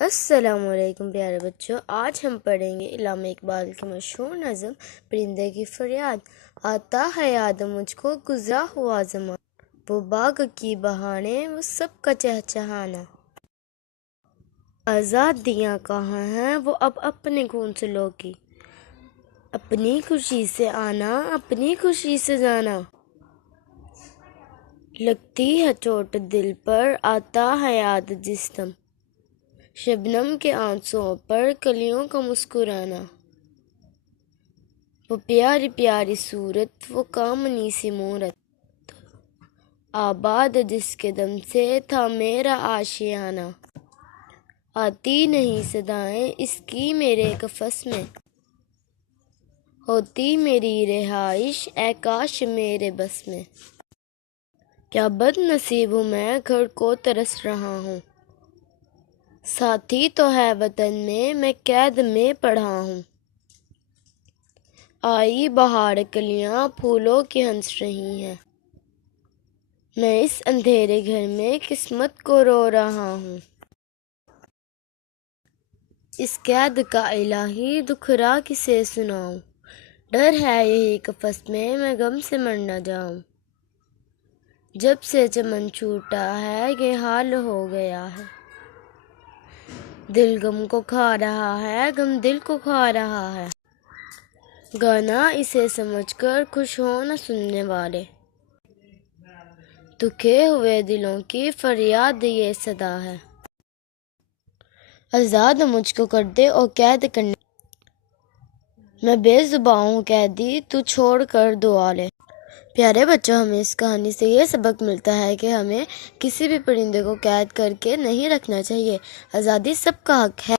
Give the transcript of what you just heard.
السلام علیکم پیارے بچوں، آج ہم پڑھیں گے علامہ اقبال کی مشہور نظم پرندے کی فریاد۔ آتا ہے یاد مجھ کو گزرا ہوا زمان، وہ باغ کی بہاریں وہ سب کا چہچہانا۔ آزادیاں کہاں ہیں وہ اب اپنے خون سے لو کی، اپنی خوشی سے آنا اپنی خوشی سے جانا۔ لگتی ہے چوٹ دل پر آتا ہے یاد جس دم، شبنم کے آنسوؤں پر کلیوں کا مسکرانا۔ وہ پیاری پیاری صورت وہ کامنی سی مورت، آباد جس کے دم سے تھا میرا آشیانہ۔ آتی نہیں صدائیں اس کی میرے قفس میں، ہوتی میری رہائش اے کاش میرے بس میں۔ کیا بد نصیب ہوں میں گھر کو ترس رہا ہوں، ساتھی تو ہے وطن میں قید میں پڑھا ہوں۔ آئی بہار کلیاں پھولوں کی ہنس رہی ہیں، میں اس اندھیرے گھر میں قسمت کو رو رہا ہوں۔ اس قید کا الہی دکھرا کسے سناؤں، ڈر ہے یہی قفس میں غم سے مر نہ جاؤں۔ جب سے چمن چھوٹا ہے یہ حال ہو گیا ہے، دل غم کو کھا رہا ہے غم دل کو کھا رہا ہے۔ گانا اسے سمجھ کر خوش ہو نہ سننے والے، دکھے ہوئے دلوں کی فریاد یہ صدا ہے۔ آزاد مجھ کو کر دے او قید کرنے، میں بے زباں ہوں قیدی تو چھوڑ کر دعا لے۔ پیارے بچوں، ہمیں اس کہانی سے یہ سبق ملتا ہے کہ ہمیں کسی بھی پرندے کو قید کر کے نہیں رکھنا چاہیے۔ آزادی سب کا حق ہے۔